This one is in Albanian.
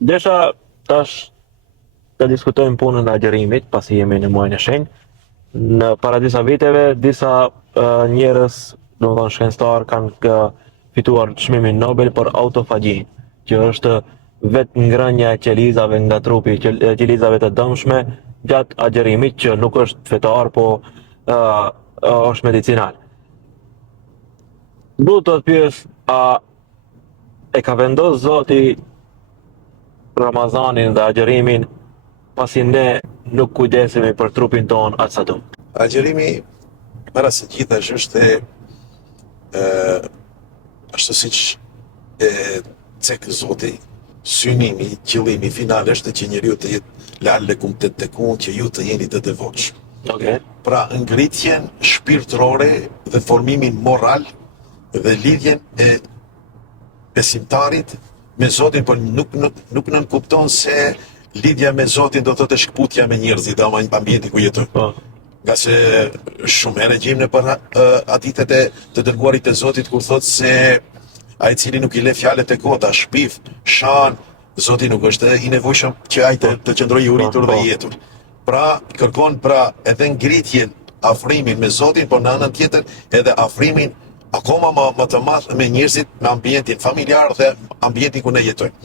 Desha tash të diskutojmë punën e agjerimit, pasi jemi në muajin e shenjtë. Në para disa viteve, disa njerëz, domethënë shkencëtar, kanë fituar çmimin Nobel për autofagjin, që është vetë ngrënia e qelizave nga trupi, qelizave të dëmshme gjatë agjerimit, që nuk është fetar, po është medicinal. Du të të pyes, a e ka vendosur Zoti Ramazanin dhe agjerimin pasi ne nuk kujdesemi për trupin ton atë sa duhet? Agjerimi, para së gjithash, është siç e cek Zoti, synimi, qëllimi final është që njeriu të jetë la'allakum tattaqun, që ju të jeni të devotshëm. Okay. Pra ngritjen shpirtërore dhe formimin moral dhe lidhjen e besimtarit me Zotin, por nuk nënkupton se lidhja me Zotin do të thotë shkputja me njerëzit dhe ambientin ku jetojnë. Po. Nga se shumë herë gjejmë në për hadithet e të dërguarit të Zotit kur thotë se ai i cili nuk i le fjalët e kota, shpif, shan, Zoti nuk është i nevojshëm që ai të qëndrojë i uritur dhe i jetur. Pra kërkon edhe ngritjen, afrimin me Zotin, por në anën tjetër edhe afrimin akoma më të madh me njerëzit, me ambientin familjar dhe ambientin ku ne jetojmë.